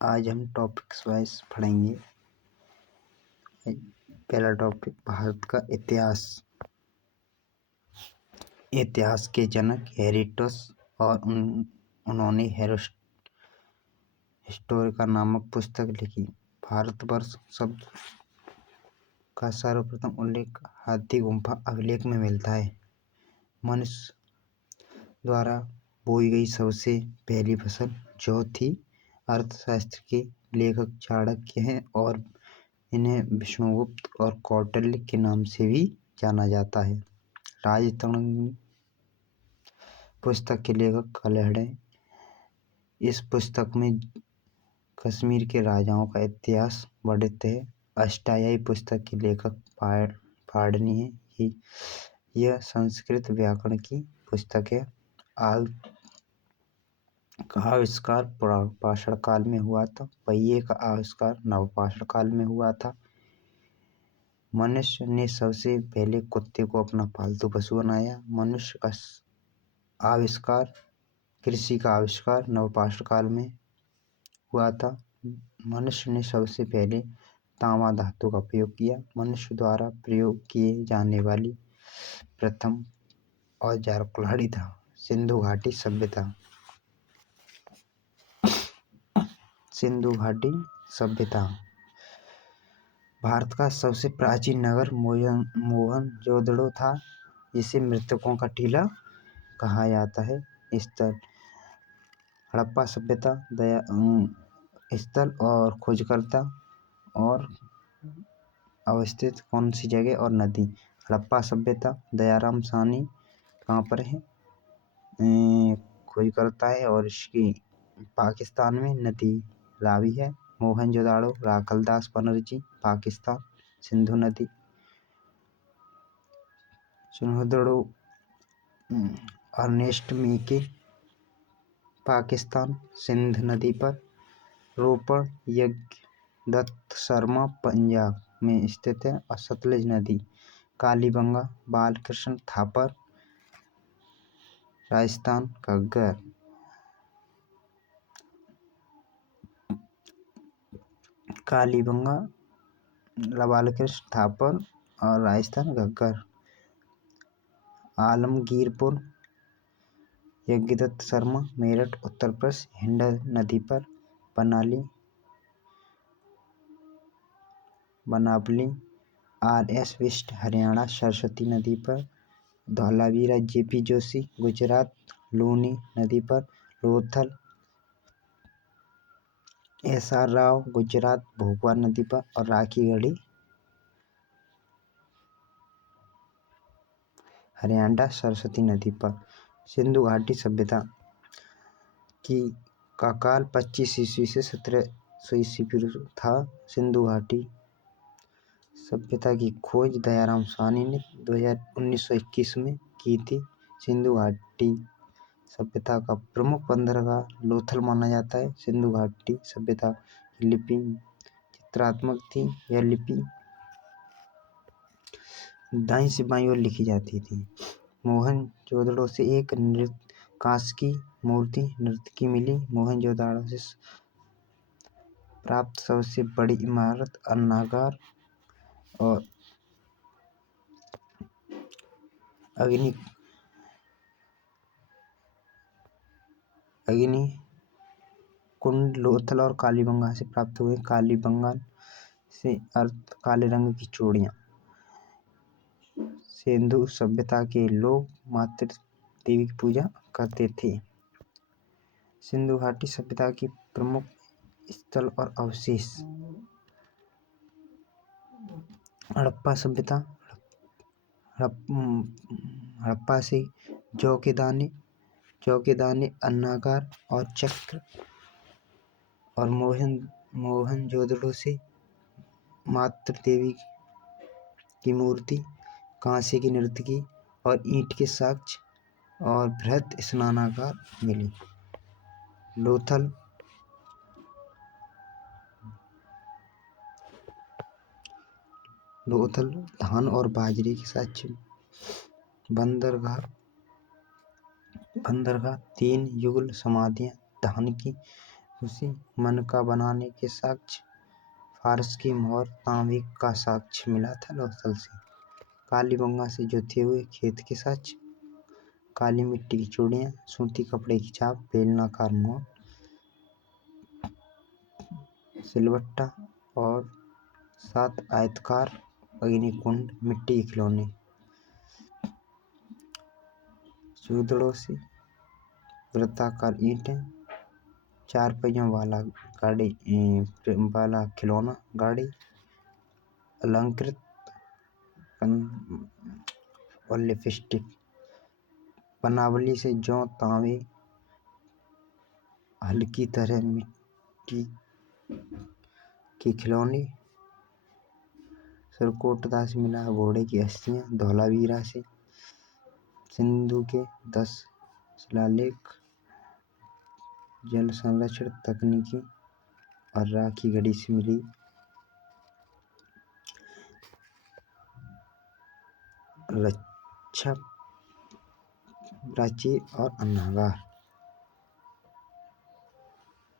आज हम topics wise पढ़ेंगे। पहला टॉपिक भारत का इतिहास। इतिहास के जनक हेरोडोटस और उन्होंने हिस्टोरिका नामक पुस्तक लिखी। भारतवर्ष शब्द का सर्वप्रथम उल्लेख हाथी गुम्फा अभिलेख में मिलता है। मनुष्य द्वारा बोई गई सबसे पहली फसल जौ थी। अर्थशास्त्र के लेखक चाणक्य हैं और इन्हें विष्णुगुप्त और कौटिल्य के नाम से भी जाना जाता है। राजतरंगिणी पुस्तक के लेखक कलिहड़ हैं। इस पुस्तक में कश्मीर के राजाओं का इतिहास वर्णित है। अष्टाध्यायी पुस्तक के लेखक पाणिनि हैं। यह संस्कृत व्याकरण की पुस्तक है। आग का आविष्कार पाषाण काल में हुआ था। पहिए का आविष्कार नवपाषाण काल में हुआ था। मनुष्य ने सबसे पहले कुत्ते को अपना पालतू पशु बनाया। मनुष्य का आविष्कार कृषि का आविष्कार नवपाषाण काल में हुआ था। मनुष्य ने सबसे पहले तांबा धातु का प्रयोग किया। मनुष्य द्वारा प्रयोग किए जाने वाली प्रथम औजार कुल्हाड़ी था। सिंधु घाटी सभ्यता। सिंधु घाटी सभ्यता भारत का सबसे प्राचीन नगर मोहनजोदड़ो था, जिसे मृतकों का टीला कहा जाता है। स्थल हड़प्पा सभ्यता स्थल और खोजकर्ता और अवस्थित कौन सी जगह और नदी। हड़प्पा सभ्यता दयाराम साहनी कहाँ पर है, खोजकर्ता है और इसकी पाकिस्तान में नदी रावी है। मोहनजोदाड़ो राखलदास बनर्जी पाकिस्तान, सिंधु नदी। सुनहदड़ो अर्नेस्ट मेके पाकिस्तान, सिंध नदी पर। रोपड़ यज्ञदत्त शर्मा पंजाब में स्थित है और सतलुज नदी। कालीबंगा बालकृष्ण थापर राजस्थान। घग्गर कालीबंगा बालकृष्ण थापर और राजस्थान। घग्गर आलमगीरपुर यज्ञदत्त शर्मा मेरठ उत्तर प्रदेश, हिंड नदी पर। बनावली RS वेस्ट हरियाणा, सरस्वती नदी पर। धौलावीरा JP जोशी गुजरात, लूनी नदी पर। लोथल SR राव गुजरात, भोगवा नदी पर। और राखीगढ़ी हरियाणा, सरस्वती नदी पर। सिंधु घाटी सभ्यता का काल 25 ईस्वी से 1700 ईस्वी पूर्व था। सिंधु घाटी सभ्यता की खोज दयाराम साहनी ने 1921 में की थी। सिंधु घाटी सभ्यता का प्रमुख बंदरगाह लोथल माना जाता है। सिंधु घाटी सभ्यता की लिपि चित्रात्मक थी। यह लिपि दाईं से बाईं ओर लिखी जाती थी। मोहनजोदड़ो से एक कांस्य की मूर्ति नृत्य की मिली। मोहनजोदड़ो से प्राप्त सबसे बड़ी इमारत अन्नागार और अग्निकुंड लोथल और कालीबंगा से प्राप्त हुए। कालीबंगा से अर्थ काले रंग की चूड़ियाँ। सिंधु सभ्यता के लोग मातृ देवी की पूजा करते थे। सिंधु घाटी सभ्यता की प्रमुख स्थल और अवशेष। हड़प्पा सभ्यता हड़प्पा से जौ के दाने अन्नागार और चक्र। और मोहनजोदड़ो से मातृ देवी की मूर्ति, कांसे की नर्तकी और ईंट के साक्ष्य और बृहत स्नानागार मिले। लोथल धान और बाजरे के साक्ष्य। बंदरगाह 3 युगल समाधियाँ धान की उसी मन का बनाने के साक्ष्य फारस की मोहर तांबे का साक्ष्य मिला था लोथल से। काली बंगा से जोते हुए खेत के साक्ष्य, काली मिट्टी की चूड़ियाँ, सूती कपड़े की छाप, बेलनाकार मोहर, सिलवट्टा और 7 आयताकार अग्निकुंड मिट्टी के खिलौने, चूदड़ों से वृत्ताकार ईंटें, 4 पहियों वाला खिलौना गाड़ी, अलंकृत और लिपस्टिक, बनावली से जौ तांबे, हल्की तरह मिट्टी के खिलौने, सरकोटदा से मिला घोड़े की अस्थियाँ, धौलावीरा से सिंधु के 10 शिलालेख, जल संरक्षण तकनीकी और राखी गढ़ी से मिली रक्षा प्राचीर और अन्नागार।